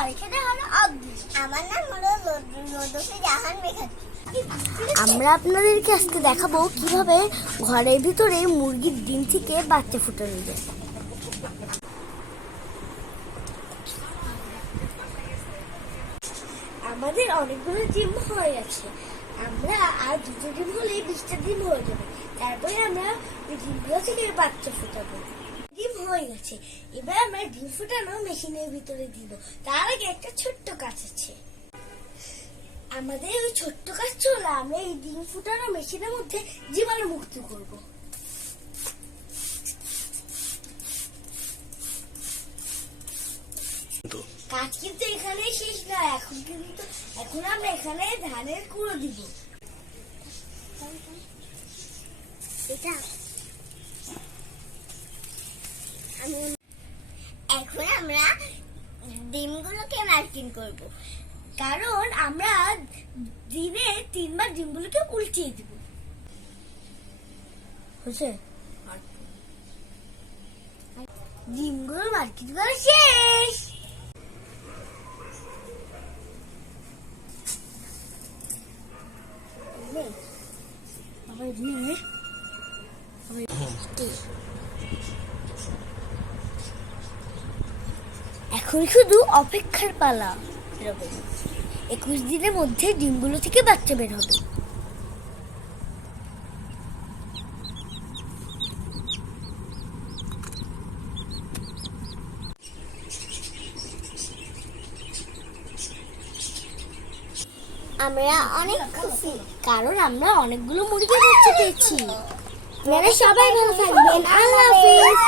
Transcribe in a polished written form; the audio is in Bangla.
আর এখানে হলো অগ্নি। আমার নাম হলো লুডুফি জাহান মেঘাতি। আমরা আপনাদেরকে আজকে দেখাবো কিভাবে ঘরের ভিতরে মুরগির ডিম থেকে বাচ্চা ফুটানো যায়। আমাদের অনেকগুলো ডিম হয়ে গেছে, আমরা আর দুটো ডিম হলে 20টা ডিম হয়ে যাবে। তারপরে আমরা ওই ডিমগুলো থেকে বাচ্চা ফুটাবো। ডিম হয়ে গেছে, এবার আমরা ডিম ফুটানো মেশিনের ভিতরে দিব। তার আগে একটা ছোট্ট কাজ আছে। আমাদের ওই ছোট্ট কাজ চলে, আমরা এই ডিম ফুটানো মেশিনের মধ্যে জীবাণু মুক্ত করবো। কাজ কিন্তু এখানেই শেষ না, এখন আমরা এখানে ধানের কুড়ো দিব। এখন আমরা ডিমগুলোকে মার্কিং করব, কারণ আমরা দিনে 3 বার ডিমগুলোকে উল্টিয়ে দিব। বুঝছে? ডিমগুলো মার্কিং করা শেষ। এখন শুধু অপেক্ষার পালা। 21 দিনের মধ্যে ডিমগুলো থেকে বাচ্চা বের হবে। আমরা অনেক খুশি, কারণ আমরা অনেকগুলো মুরগির বাচ্চা পেয়েছি। আপনারা সবাই ভালো থাকবেন। আল্লাহ হাফেজ।